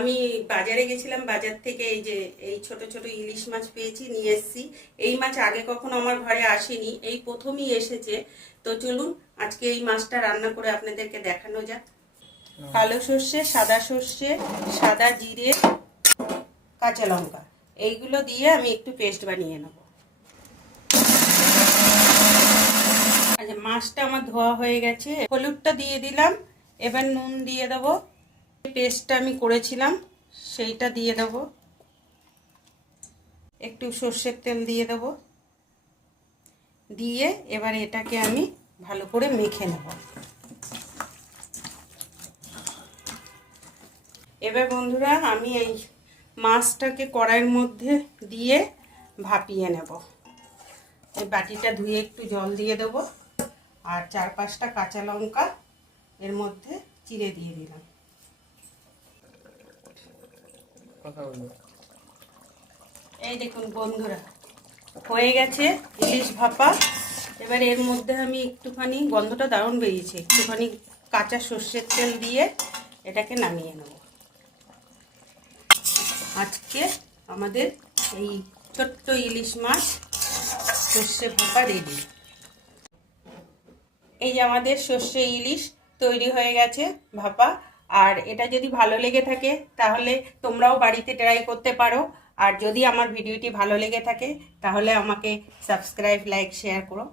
আমি বাজারে গেছিলাম, বাজার থেকে এই যে এই ছোট ছোট ইলিশ মাছ পেয়েছি, নিয়ে এসেছি। এই মাছ আগে কখনো আমার ঘরে আসেনি, এই প্রথমই এসেছে। তো চলুন আজকে এই মাছটা রান্না করে আপনাদেরকে দেখানো যাক। কালো সর্ষে, সাদা সর্ষে, সাদা জিরে, কাঁচা লঙ্কা, এইগুলো দিয়ে আমি একটু পেস্ট বানিয়ে নেব। আচ্ছা, মাছটা আমার ধোয়া হয়ে গেছে, হলুদটা দিয়ে দিলাম। এবার নুন দিয়ে দেবো। পেস্টটা আমি করেছিলাম সেইটা দিয়ে দেবো। একটু সর্ষের তেল দিয়ে দেবো। দিয়ে এবার এটাকে আমি ভালো করে মেখে নেব। এবার বন্ধুরা আমি এই মাছটাকে কড়াইয়ের মধ্যে দিয়ে ভাপিয়ে নেব। এই বাটিটা ধুয়ে একটু জল দিয়ে দেবো, আর 4-5টা কাঁচা লঙ্কা এর মধ্যে চিড়ে দিয়ে দিলাম। এই দেখুন বন্ধুরা, হয়ে গেছে ইলিশ ভাপা। এবার এর মধ্যে আমি একটুখানি, গন্ধটা দারুণ বেরিয়েছে, একটুখানি কাঁচা সর্ষের তেল দিয়ে এটাকে নামিয়ে নেব। আজকে আমাদের এই ছোট্ট ইলিশ মাছ সর্ষে ভাপা রেডি। এই যে আমাদের সর্ষে ইলিশ তৈরি হয়ে গেছে ভাপা। আর এটা যদি ভালো লেগে থাকে তাহলে তোমরাও বাড়িতে ট্রাই করতে পারো। আর যদি আমার ভিডিওটি ভালো লেগে থাকে তাহলে আমাকে সাবস্ক্রাইব, লাইক, শেয়ার করো।